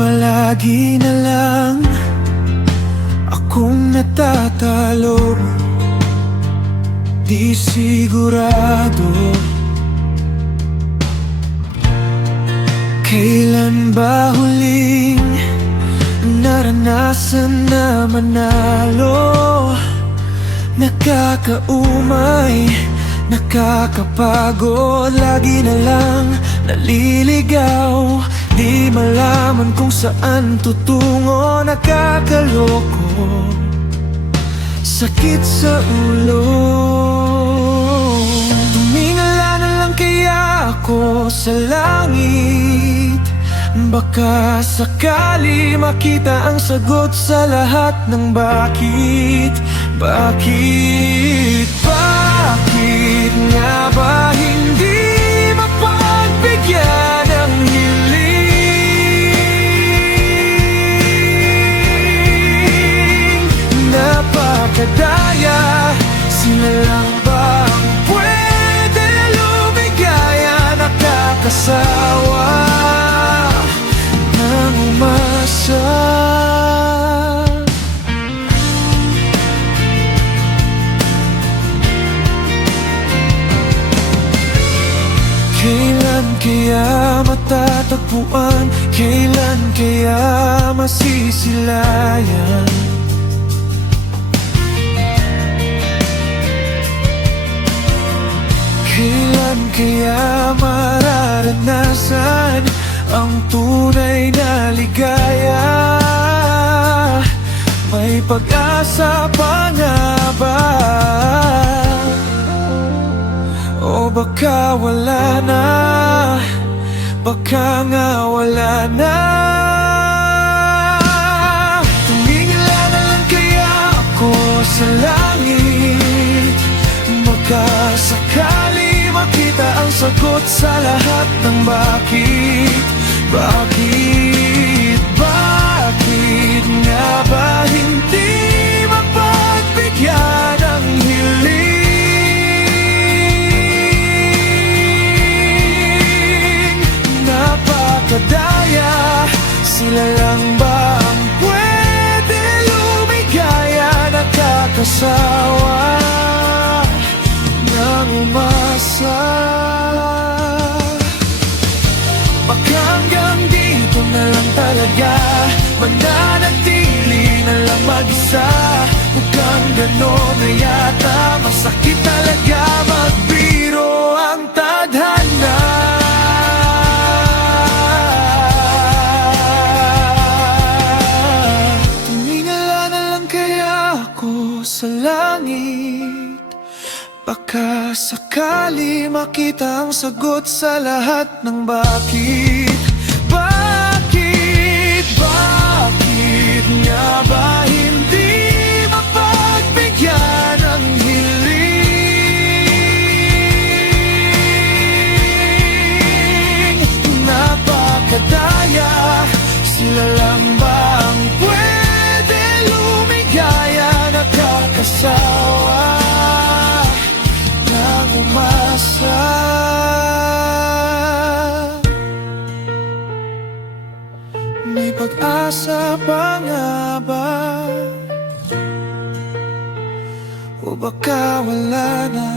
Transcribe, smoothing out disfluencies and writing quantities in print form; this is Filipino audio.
Palagi na lang akong natatalo, di sigurado kailan ba huling naranasan na manalo. Nakakaumay, nakakapagod, lagi na lang naliligaw. Di malaman kung saan tutungo, nakakaloko, sakit sa ulo. Tumingala na lang kaya ako sa langit, baka sakali makita ang sagot sa lahat ng bakit. Bakit? Bakit nga ba hindi mapagbigyan ng hiling? Napakadaya, sila lang ba ang pwede lumigaya? Nakakasawa ng umasa. Kailan kaya matatagpuan? Kailan kaya masisilayan? Kailan kaya mararanasan ang tunay na ligaya? May pag-asa pa nga ba? O baka wala na, baka nga wala na. Tumingala na lang kaya ako sa langit, baka sakali makita ang sagot sa lahat ng bakit. Bakit? Bakit nga ba hindi mapagbigyan ng hiling? Napakadaya, sila lang ba ang pwede lumigaya? Nakakasawa ng umasa. Baka hanggang dito na lang talaga, mananatili na lang mag-isa. Mukhang gano'n na yata, masakit talaga magbiro ang tadhana. Tumingala na lang kaya ako sa langit, baka sakali makita ang sagot sa lahat ng bakit. Bakit? Bakit nga ba hindi mapagbigyan ng hiling? Napakadaya, sila lang ba ang pwede lumigaya? Nakakasawa ng umasa. May pag-asa pa nga ba? O baka wala na?